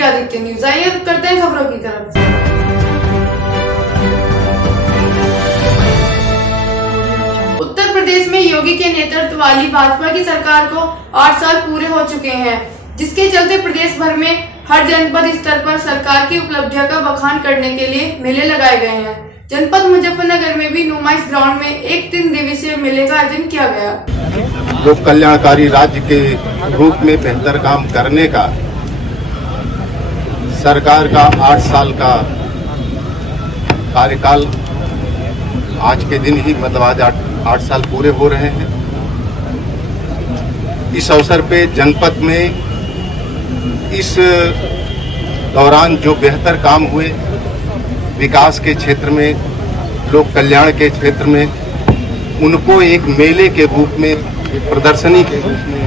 Yogi Aditya news. आइए करते हैं खबरों की तरफ। उत्तर प्रदेश में योगी के नेतृत्व वाली भाजपा की सरकार को 8 साल पूरे हो चुके हैं, जिसके चलते प्रदेश भर में हर जनपद स्तर पर सरकार की उपलब्धियों का बखान करने के लिए मेले लगाए गए हैं। जनपद मुजफ्फरनगर में भी नुमाइश ग्राउंड में एक 3 दिवसीय मेले का आयोजन किया गया। लोक कल्याणकारी राज्य के रूप में बेहतर काम करने का सरकार का 8 साल का कार्यकाल आज के दिन ही मतलब आज 8 साल पूरे हो रहे हैं। इस अवसर पे जनपद में इस दौरान जो बेहतर काम हुए विकास के क्षेत्र में, लोक कल्याण के क्षेत्र में, उनको एक मेले के रूप में, एक प्रदर्शनी के रूप में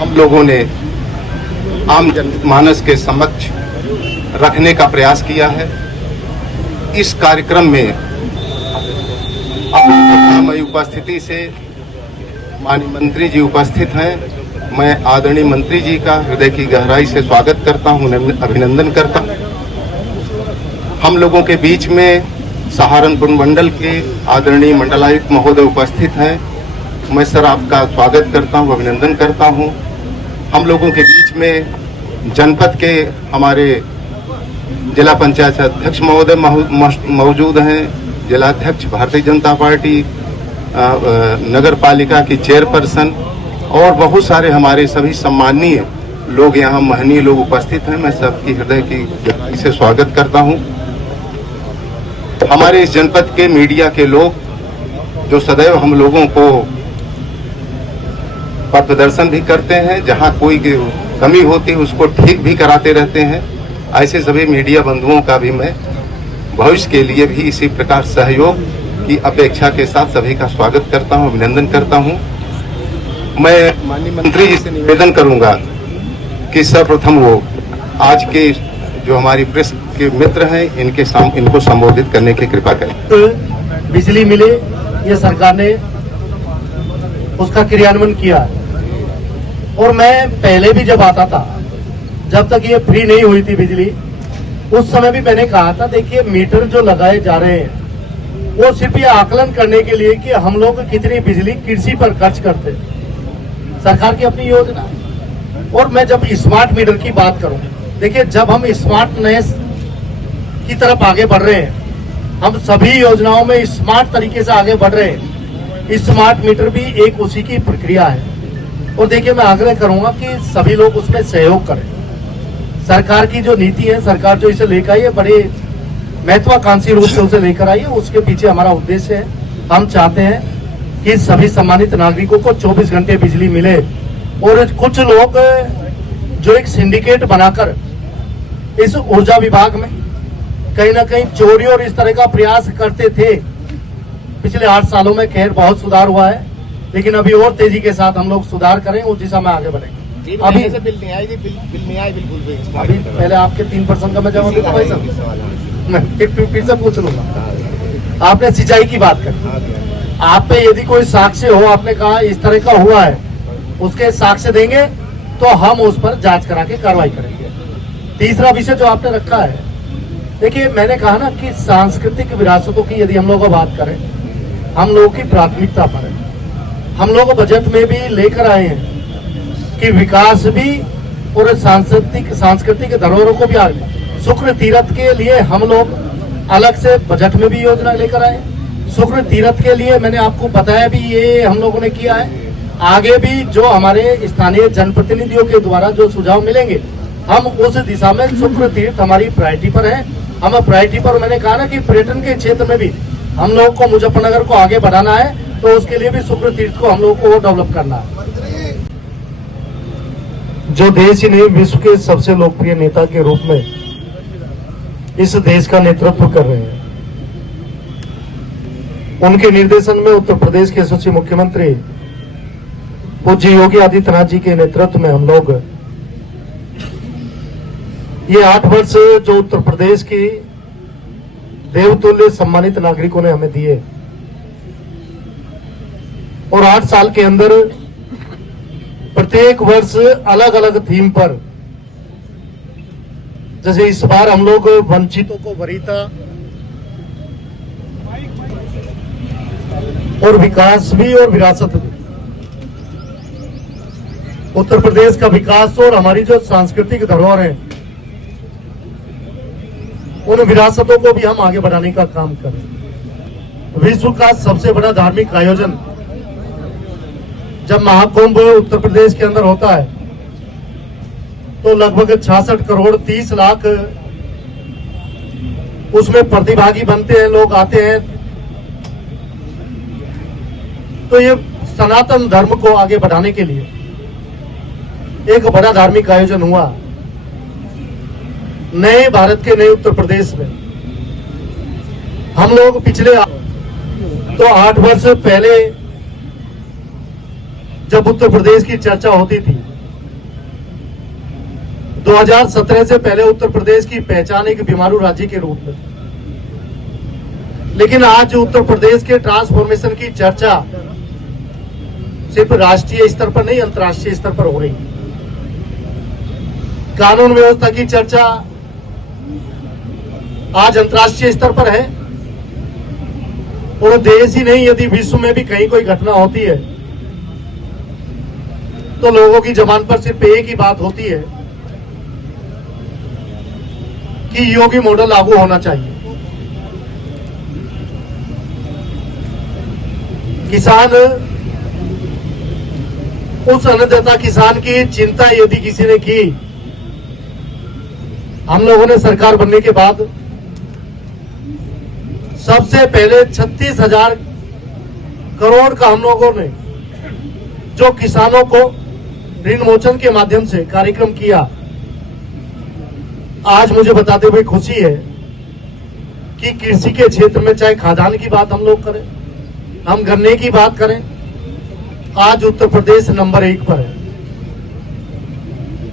हम लोगों ने आम जनमानस के समक्ष रखने का प्रयास किया है। इस कार्यक्रम में अपनी उपस्थिति से माननीय मंत्री जी उपस्थित हैं। मैं आदरणीय मंत्री जी का हृदय की गहराई से स्वागत करता हूं, अभिनंदन करता हूं। हम लोगों के बीच में सहारनपुर मंडल के आदरणीय मंडलायुक्त महोदय उपस्थित हैं। मैं सर आपका स्वागत करता हूं, अभिनंदन करता हूं। हम लोगों के बीच में जनपद के हमारे जिला पंचायत अध्यक्ष महोदय मौजूद हैं, जिला अध्यक्ष भारतीय जनता पार्टी, नगर पालिका की चेयरपर्सन और बहुत सारे हमारे सभी सम्माननीय लोग यहाँ महनीय लोग उपस्थित हैं। मैं सबकी हृदय की गहराई से स्वागत करता हूँ। हमारे इस जनपद के मीडिया के लोग जो सदैव हम लोगों को पथ प्रदर्शन भी करते हैं, जहाँ कोई कमी होती है उसको ठीक भी कराते रहते हैं। ऐसे सभी मीडिया बंधुओं का भी मैं भविष्य के लिए भी इसी प्रकार सहयोग की अपेक्षा के साथ सभी का स्वागत करता हूं, अभिनंदन करता हूं। मैं माननीय मंत्री जी से निवेदन करूंगा कि सर्वप्रथम वो आज के जो हमारी प्रेस के मित्र हैं इनको संबोधित करने की कृपा करें। तो बिजली मिले, ये सरकार ने उसका क्रियान्वयन किया और मैं पहले भी जब आता था, जब तक ये फ्री नहीं हुई थी बिजली, उस समय भी मैंने कहा था देखिए मीटर जो लगाए जा रहे हैं वो सिर्फ ये आकलन करने के लिए कि हम लोग कितनी बिजली कृषि पर खर्च करते हैं। सरकार की अपनी योजना। और मैं जब स्मार्ट मीटर की बात करूं, देखिए जब हम स्मार्टनेस की तरफ आगे बढ़ रहे हैं, हम सभी योजनाओं में स्मार्ट तरीके से आगे बढ़ रहे हैं, स्मार्ट मीटर भी एक उसी की प्रक्रिया है। और देखिए मैं आग्रह करूंगा कि सभी लोग उसमें सहयोग करें। सरकार की जो नीति है, सरकार जो इसे लेकर आई है, बड़े महत्वाकांक्षी रूप से उसे लेकर आई है। उसके पीछे हमारा उद्देश्य है, हम चाहते हैं कि सभी सम्मानित नागरिकों को 24 घंटे बिजली मिले। और कुछ लोग जो एक सिंडिकेट बनाकर इस ऊर्जा विभाग में कहीं ना कहीं चोरी और इस तरह का प्रयास करते थे, पिछले 8 सालों में खैर बहुत सुधार हुआ है, लेकिन अभी और तेजी के साथ हम लोग सुधार करें, उस दिशा में आगे बढ़ेंगे। अभी से बिल नहीं आई, बिल नहीं आई बिल्कुल भी। अभी पहले आपके 3% का मैं जमा दूंगा भाई साहब, मैं फिर से पूछ लूंगा। आपने सिंचाई की बात करी, आप पे यदि कोई साक्ष्य हो, आपने कहा इस तरह का हुआ है, उसके साक्ष्य देंगे तो हम उस पर जांच करा के कार्रवाई करेंगे। तीसरा विषय जो आपने रखा है, देखिए मैंने कहा ना कि सांस्कृतिक विरासतों की यदि हम लोग बात करें, हम लोगों की प्राथमिकता पर है। हम लोग बजट में भी लेकर आए हैं कि विकास भी और सांस्कृतिक धरोहरों को भी आगे। शुक्र तीर्थ के लिए हम लोग अलग से बजट में भी योजना लेकर आए। शुक्र तीर्थ के लिए मैंने आपको बताया भी, ये हम लोगों ने किया है। आगे भी जो हमारे स्थानीय जनप्रतिनिधियों के द्वारा जो सुझाव मिलेंगे, हम उस दिशा में शुक्र तीर्थ हमारी प्रायोरिटी पर है। हम प्रायोरिटी पर, मैंने कहा ना कि पर्यटन के क्षेत्र में भी हम लोग को मुजफ्फरनगर को आगे बढ़ाना है, तो उसके लिए भी शुक्र तीर्थ को हम लोग को डेवलप करना है। जो देश ही नहीं, विश्व के सबसे लोकप्रिय नेता के रूप में इस देश का नेतृत्व कर रहे हैं, उनके निर्देशन में उत्तर प्रदेश के यशस्वी मुख्यमंत्री पूज्य योगी आदित्यनाथ जी के नेतृत्व में हम लोग ये 8 वर्ष जो उत्तर प्रदेश की देवतुल्य सम्मानित नागरिकों ने हमें दिए, और 8 साल के अंदर प्रत्येक वर्ष अलग अलग थीम पर जैसे इस बार हम लोग वंचितों को वरीयता और विकास भी और विरासत भी, उत्तर प्रदेश का विकास और हमारी जो सांस्कृतिक धरोहर है उन विरासतों को भी हम आगे बढ़ाने का काम करें। विश्व का सबसे बड़ा धार्मिक आयोजन जब महाकुंभ उत्तर प्रदेश के अंदर होता है तो लगभग 66 करोड़ 30 लाख उसमें प्रतिभागी बनते हैं, लोग आते हैं। तो ये सनातन धर्म को आगे बढ़ाने के लिए एक बड़ा धार्मिक आयोजन हुआ नए भारत के नए उत्तर प्रदेश में। हम लोग पिछले तो 8 वर्ष पहले जब उत्तर प्रदेश की चर्चा होती थी, 2017 से पहले उत्तर प्रदेश की पहचान एक बीमारू राज्य के रूप में, लेकिन आज उत्तर प्रदेश के ट्रांसफॉर्मेशन की चर्चा सिर्फ राष्ट्रीय स्तर पर नहीं अंतर्राष्ट्रीय स्तर पर हो रही है। कानून व्यवस्था की चर्चा आज अंतर्राष्ट्रीय स्तर पर है और देश ही नहीं यदि विश्व में भी कहीं कोई घटना होती है तो लोगों की जबान पर सिर्फ एक ही बात होती है कि योगी मॉडल लागू होना चाहिए। किसान, उस अन्नदाता किसान की चिंता यदि किसी ने की, हम लोगों ने सरकार बनने के बाद सबसे पहले 36,000 करोड़ का हम लोगों ने जो किसानों को ऋण मोचन के माध्यम से कार्यक्रम किया, आज मुझे बताते हुए खुशी है कि कृषि के क्षेत्र में चाहे खाद्यान्न की बात हम लोग करें, हम गन्ने की बात करें, आज उत्तर प्रदेश नंबर 1 पर है।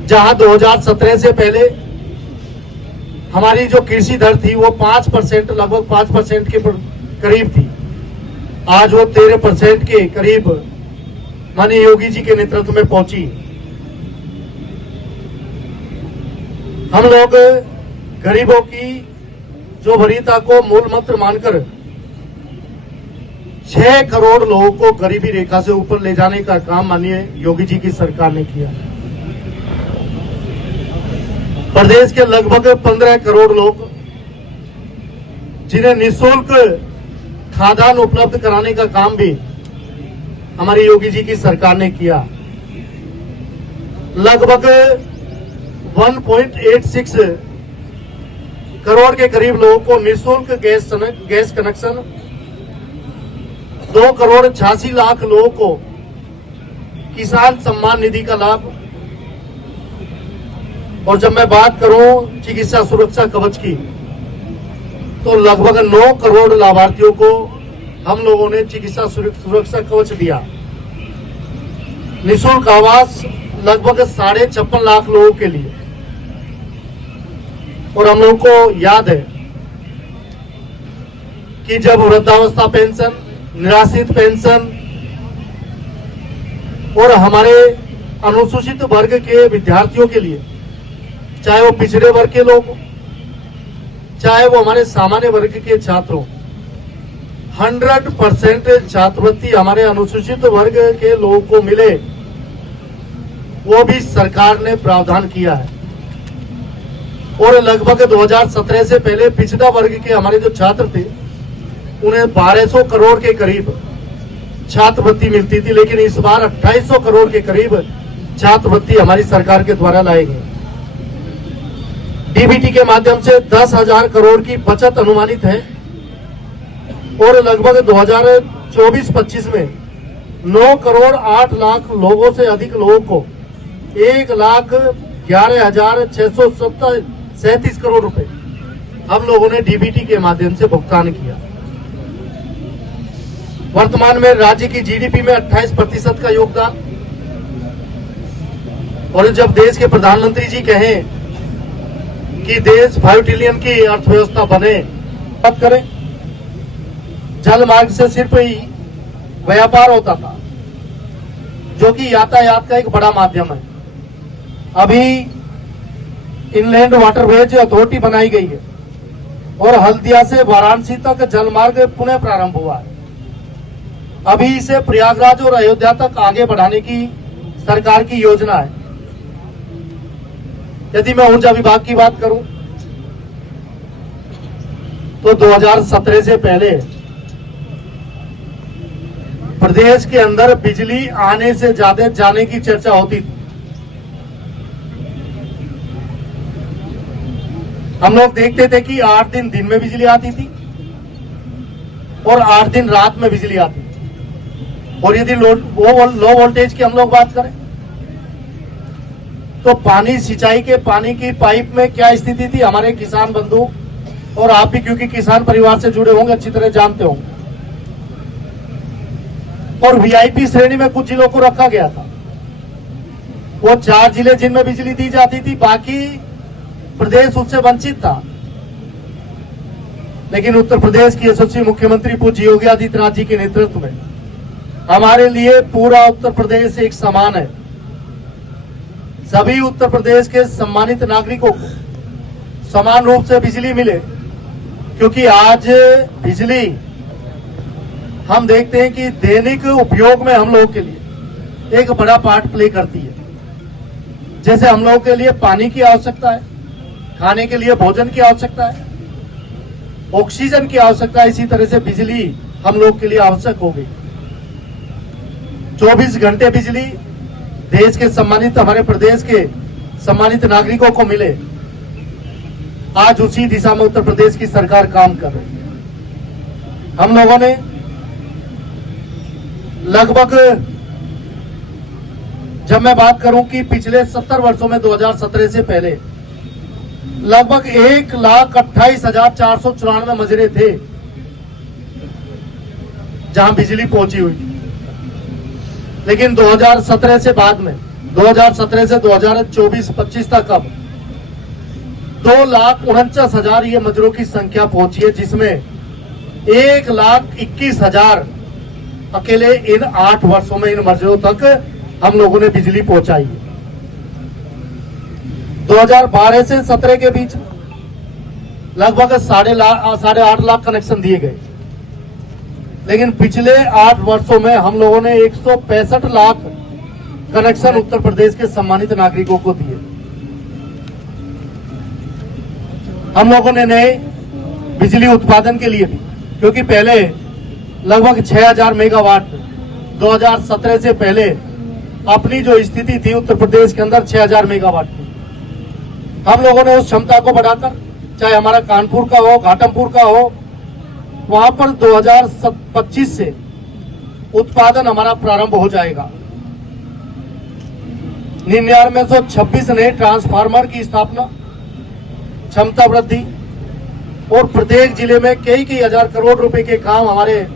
जहां 2017 से पहले हमारी जो कृषि दर थी वो 5%, लगभग 5% के करीब थी, आज वो 13% के करीब माननीय योगी जी के नेतृत्व में पहुंची। हम लोग गरीबों की जो वरीयता को मूल मंत्र मानकर 6 करोड़ लोगों को गरीबी रेखा से ऊपर ले जाने का काम माननीय योगी जी की सरकार ने किया। प्रदेश के लगभग 15 करोड़ लोग जिन्हें निःशुल्क खाद्यान्न उपलब्ध कराने का काम भी हमारी योगी जी की सरकार ने किया। लगभग 1.86 करोड़ के करीब लोगों को निःशुल्क गैस कनेक्शन, 2 करोड़ 86 लाख लोगों को किसान सम्मान निधि का लाभ, और जब मैं बात करूं चिकित्सा सुरक्षा कवच की तो लगभग 9 करोड़ लाभार्थियों को हम लोगों ने चिकित्सा सुरक्षा कवच दिया। निःशुल्क आवास लगभग 56.5 लाख लोगों के लिए, और हम लोगों को याद है कि जब वृद्धावस्था पेंशन, निराश्रित पेंशन और हमारे अनुसूचित वर्ग के विद्यार्थियों के लिए, चाहे वो पिछड़े वर्ग के लोग, चाहे वो हमारे सामान्य वर्ग के छात्रों, 100% छात्रवृत्ति हमारे अनुसूचित वर्ग के लोगों को मिले, वो भी सरकार ने प्रावधान किया है। और लगभग 2017 से पहले पिछड़ा वर्ग के हमारे जो छात्र थे उन्हें 1200 करोड़ के करीब छात्रवृत्ति मिलती थी, लेकिन इस बार 2800 करोड़ के करीब छात्रवृत्ति हमारी सरकार के द्वारा लाई गई। डीबीटी के माध्यम से 10,000 करोड़ की बचत अनुमानित है और लगभग 2024-25 में 9 करोड़ 8 लाख लोगों से अधिक लोगों को 1,11,637 करोड़ रुपए हम लोगों ने डीबीटी के माध्यम से भुगतान किया। वर्तमान में राज्य की जीडीपी में 28% का योगदान, और जब देश के प्रधानमंत्री जी कहें कि देश 5 ट्रिलियन की अर्थव्यवस्था बने, बात करें, जल मार्ग से सिर्फ ही व्यापार होता था जो कि यातायात का एक बड़ा माध्यम है। अभी इनलैंड वाटरवेज अथॉरिटी बनाई गई है और हल्दिया से वाराणसी तक जलमार्ग पुनः प्रारंभ हुआ है। अभी इसे प्रयागराज और अयोध्या तक आगे बढ़ाने की सरकार की योजना है। यदि मैं ऊर्जा विभाग की बात करूं तो 2017 से पहले प्रदेश के अंदर बिजली आने से ज्यादा जाने की चर्चा होती थी। हम लोग देखते थे कि 8 दिन दिन में बिजली आती थी और 8 दिन रात में बिजली आती थी। और यदि लो वोल्टेज की हम लोग बात करें तो पानी सिंचाई के पानी की पाइप में क्या स्थिति थी, हमारे किसान बंधु और आप भी क्योंकि किसान परिवार से जुड़े होंगे अच्छी तरह जानते होंगे। और वीआईपी श्रेणी में कुछ जिलों को रखा गया था। वो 4 जिले जिनमें बिजली दी जाती थी, बाकी प्रदेश उससे वंचित था। लेकिन उत्तर प्रदेश की यशस्वी मुख्यमंत्री पूज्य योगी आदित्यनाथ जी के नेतृत्व में हमारे लिए पूरा उत्तर प्रदेश एक समान है। सभी उत्तर प्रदेश के सम्मानित नागरिकों को समान रूप से बिजली मिले, क्योंकि आज बिजली हम देखते हैं कि दैनिक उपयोग में हम लोगों के लिए एक बड़ा पार्ट प्ले करती है। जैसे हम लोगों के लिए पानी की आवश्यकता है, खाने के लिए भोजन की आवश्यकता है, ऑक्सीजन की आवश्यकता है, इसी तरह से बिजली हम लोग के लिए आवश्यक हो गई। 24 घंटे बिजली देश के सम्मानित, हमारे प्रदेश के सम्मानित नागरिकों को मिले, आज उसी दिशा में उत्तर प्रदेश की सरकार काम कर रही है। हम लोगों ने लगभग, जब मैं बात करूं कि पिछले 70 वर्षों में 2017 से पहले लगभग 1,28,494 मजरे थे जहां बिजली पहुंची हुई थी। लेकिन 2017 से बाद में, 2017 से 2024-25 तक अब 2,49,000 ये मजरों की संख्या पहुंची है, जिसमें 1,21,000 अकेले इन 8 वर्षों में इन मजरों तक हम लोगों ने बिजली पहुंचाई है। 2012 से 17 के बीच लगभग 8.5 लाख कनेक्शन दिए गए। लेकिन पिछले 8 वर्षों में हम लोगों ने 165 लाख कनेक्शन उत्तर प्रदेश के सम्मानित नागरिकों को दिए। हम लोगों ने नए बिजली उत्पादन के लिए भी, क्योंकि पहले लगभग 6,000 मेगावाट 2017 से पहले अपनी जो स्थिति थी उत्तर प्रदेश के अंदर 6,000 मेगावाट की, हम लोगों ने उस क्षमता को बढ़ाकर, चाहे हमारा कानपुर का हो, घाटमपुर का हो, वहां पर 2025 से उत्पादन हमारा प्रारंभ हो जाएगा। 9926 नए ट्रांसफार्मर की स्थापना, क्षमता वृद्धि और प्रत्येक जिले में कई हजार करोड़ रुपए के काम हमारे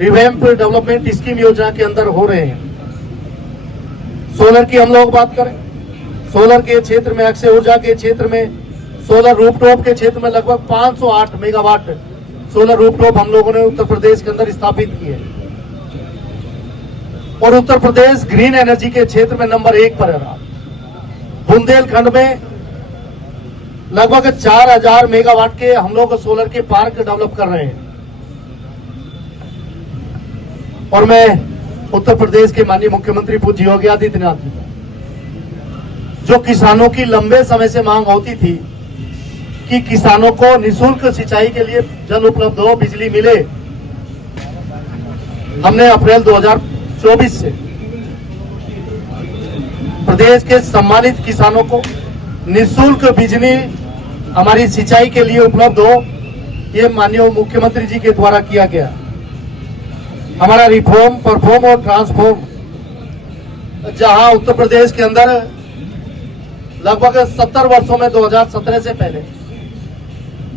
रिवैम्प डेवलपमेंट स्कीम योजना के अंदर हो रहे हैं। सोलर की हम लोग बात करें, सोलर के क्षेत्र में, अक्षय ऊर्जा के क्षेत्र में, सोलर रूफटॉप के क्षेत्र में लगभग 508 मेगावाट सोलर रूफटॉप हम लोगों ने उत्तर प्रदेश के अंदर स्थापित किए। और उत्तर प्रदेश ग्रीन एनर्जी के क्षेत्र में नंबर 1 पर है रहा। बुंदेलखंड में लगभग 4,000 मेगावाट के हम लोग सोलर के पार्क डेवलप कर रहे हैं। और मैं उत्तर प्रदेश के माननीय मुख्यमंत्री पूज्य योगी आदित्यनाथ जी, जो किसानों की लंबे समय से मांग होती थी कि किसानों को निःशुल्क सिंचाई के लिए जल उपलब्ध हो, बिजली मिले, हमने अप्रैल 2024 से प्रदेश के सम्मानित किसानों को निःशुल्क बिजली हमारी सिंचाई के लिए उपलब्ध हो, ये माननीय मुख्यमंत्री जी के द्वारा किया गया। हमारा रिफॉर्म, परफॉर्म और ट्रांसफॉर्म, जहां उत्तर प्रदेश के अंदर लगभग 70 वर्षों में 2017 से पहले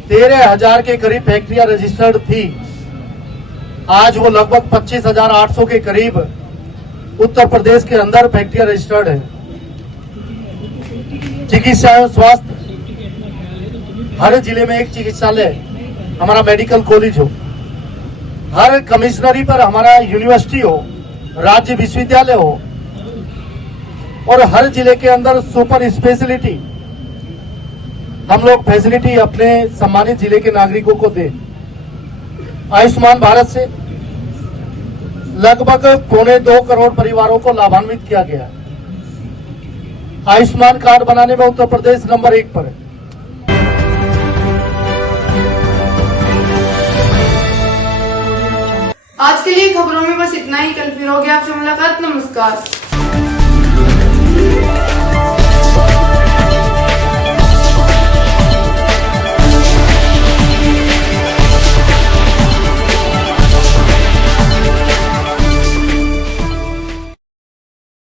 13,000 के करीब फैक्ट्रियां रजिस्टर्ड थी, आज वो लगभग 25,800 के करीब उत्तर प्रदेश के अंदर फैक्ट्रियां रजिस्टर्ड है। चिकित्सा एवं स्वास्थ्य, हर जिले में एक चिकित्सालय, हमारा मेडिकल कॉलेज हो, हर कमिश्नरी पर हमारा यूनिवर्सिटी हो, राज्य विश्वविद्यालय हो, और हर जिले के अंदर सुपर स्पेशलिटी हम लोग फैसिलिटी अपने सम्मानित जिले के नागरिकों को दें। आयुष्मान भारत से लगभग 1.25 करोड़ परिवारों को लाभान्वित किया गया है। आयुष्मान कार्ड बनाने में उत्तर प्रदेश नंबर 1 पर है। आज के लिए खबरों में बस इतना ही। कल फिर होगी आपसे मुलाकात। नमस्कार।